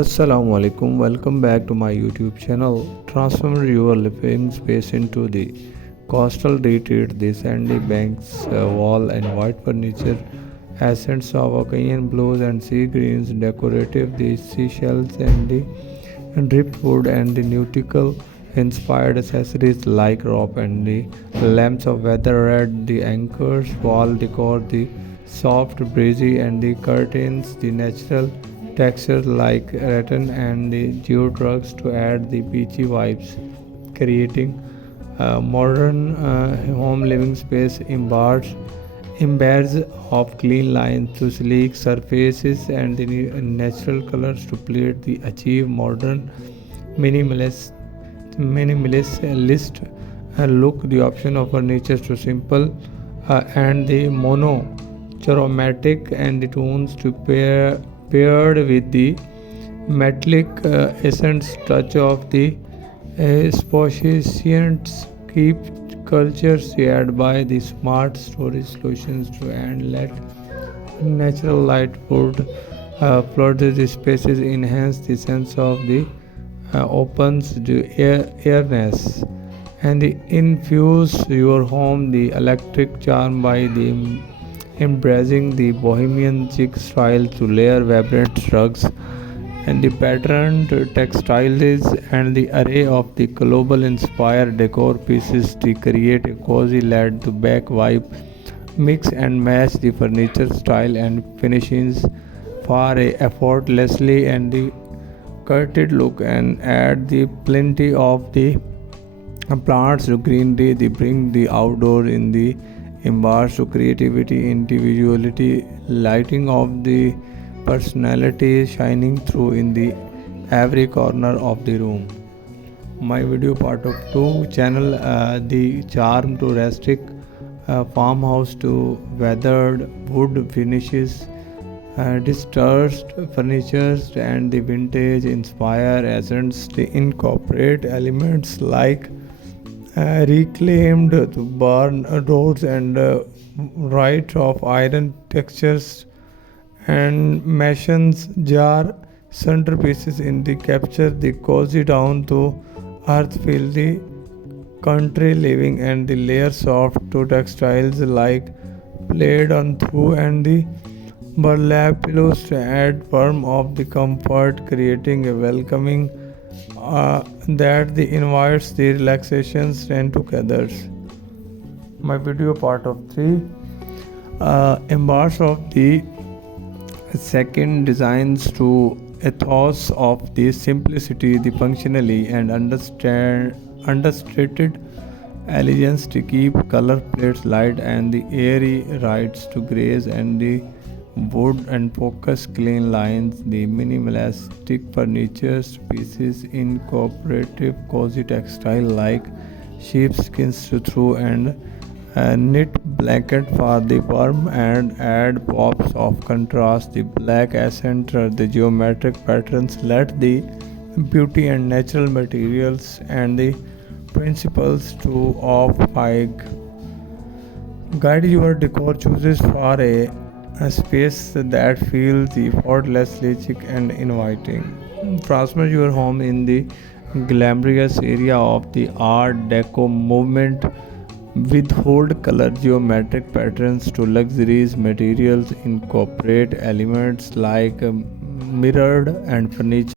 Assalamu alaikum. Welcome back to my YouTube channel. Transform your living space into the coastal retreat. The sandy banks, wall and white furniture, accents of Hawaiian blues and sea greens, decorative the seashells and the driftwood and the nautical inspired accessories like rope and the lamps of weather red, the anchors, wall decor, the soft breezy and the curtains, the natural textures like rattan and the geotrucks to add the beachy vibes, creating a modern home living space embeds of clean lines to sleek surfaces and the natural colors to plate the achieve modern minimalist minimalist look. The option of furniture to simple and the monochromatic and the tones to paired with the metallic essence touch of the Sophistications keep cultures shared by the smart storage solutions to and let natural light flood the spaces, enhance the sense of the opens the airness and the infuse your home the electric charm by the embracing the bohemian chic style to layer vibrant rugs and the patterned textiles and the array of the global inspired decor pieces to create a cozy laid to back vibe. Mix and match the furniture style and finishings for a effortlessly and the curted look and add the plenty of the plants to greenery. They bring the outdoor in the embrace to creativity, individuality, lighting of the personality shining through in the every corner of the room. My video part of 2 channel the charm to rustic farmhouse to weathered wood finishes, distressed furnitures and the vintage inspire essence to incorporate elements like reclaimed to barn doors and right of iron textures and masons jar centerpieces in the capture the cozy down to earth feel the country living and the layers of to textiles like played on through and the burlap pillows to add warmth of the comfort, creating a welcoming that the invites the relaxations and together. My video part of 3 embarks of the second designs to ethos of the simplicity, the functionally and understated elegance to keep color plates light and the airy rides to grace and the wood and focus clean lines. The minimalistic furniture pieces incorporative cozy textile like sheepskins to through and a knit blanket for the warm and add pops of contrast. The black accent the geometric patterns let the beauty and natural materials and the principles to of hike guide your decor chooses for a space that feels effortlessly chic and inviting. Transform your home in the glamorous area of the Art Deco movement with hold color geometric patterns to luxurious materials incorporate elements like mirrored and furniture